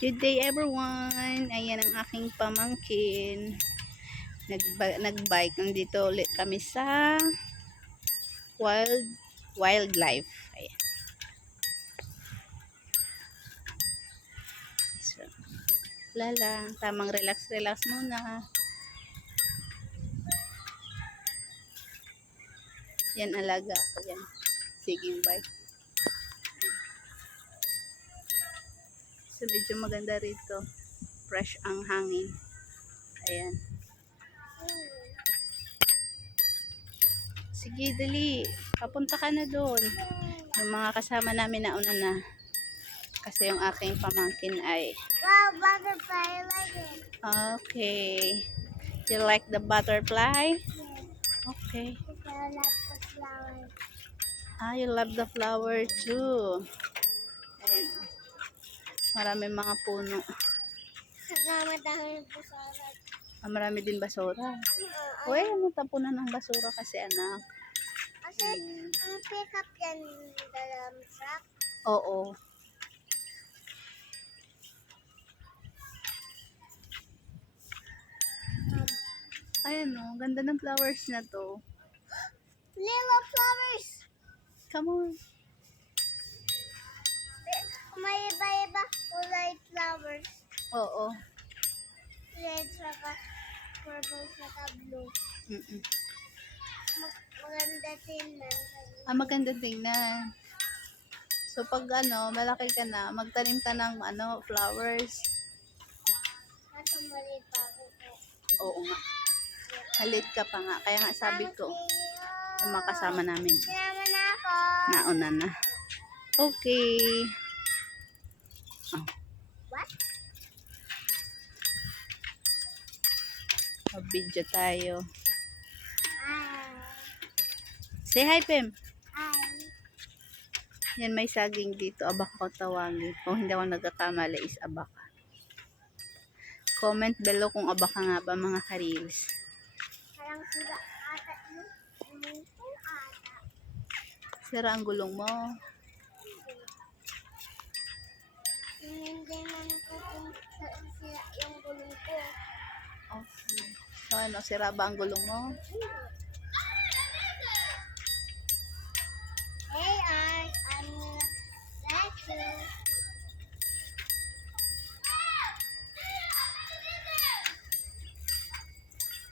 Good day everyone! Ayan ang aking pamangkin. Nagbike. Nandito ulit kami sa wildlife. Ayan. So, lang. Tamang relax muna. Yan alaga ko yan. Siging bike. So medyo maganda rito. Fresh ang hangin. Ayan. Sige, dali. Papunta ka na doon. Yung mga kasama namin nauna na. Kasi yung aking pamangkin ay... Wow, butterfly, I like it. Okay. You like the butterfly? Yes. Okay. I love the flowers. Ah, you love the flower too. Ayan. Maraming mga puno. Madaming basura. Ah, marami din basura. Uy, ano tapunan ng basura kasi anak? Kasi, pick up yan the truck. Oo. Ayan o, ganda ng flowers na to. Little flowers. Come on. May iba-iba kulay flowers. Oo. Red saka purple saka blue. Maganda tingnan. Ah, maganda tingnan. So pag malaki ka na, magtanim ka ng flowers. Kaso mali pa ako. Oo nga. Halit ka pa nga. Kaya nga sabi ko, yung mga kasama namin. Sinama na ako. Nauna na. Okay. Oh. What? Mag-video tayo. Hi. Say hi, Pem. Hi. Yan, may saging dito. Abaka ko tawagin. Kung hindi ako nagkakamali is abaka. Comment below kung abaka nga ba mga ka-reels. Parang sila ata yun. Ata. Sira ang gulong mo. Hindi man ko kung sila yung gulong ko. Okay. So sira ba ang gulong mo? Hey, Art. I'm gonna let you.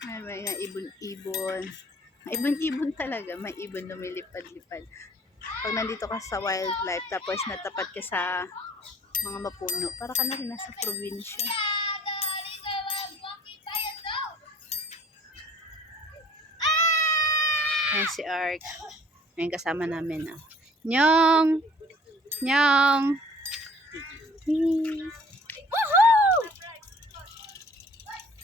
Ay, may ibon-ibon. Ibon-ibon talaga. May ibon lumilipad-lipad. Pag nandito ka sa wildlife, tapos natapat ka sa mga mapuno, para ka na rin nasa probinsya. Ayan si Ark. Ayan kasama namin. Nyong! Nyong!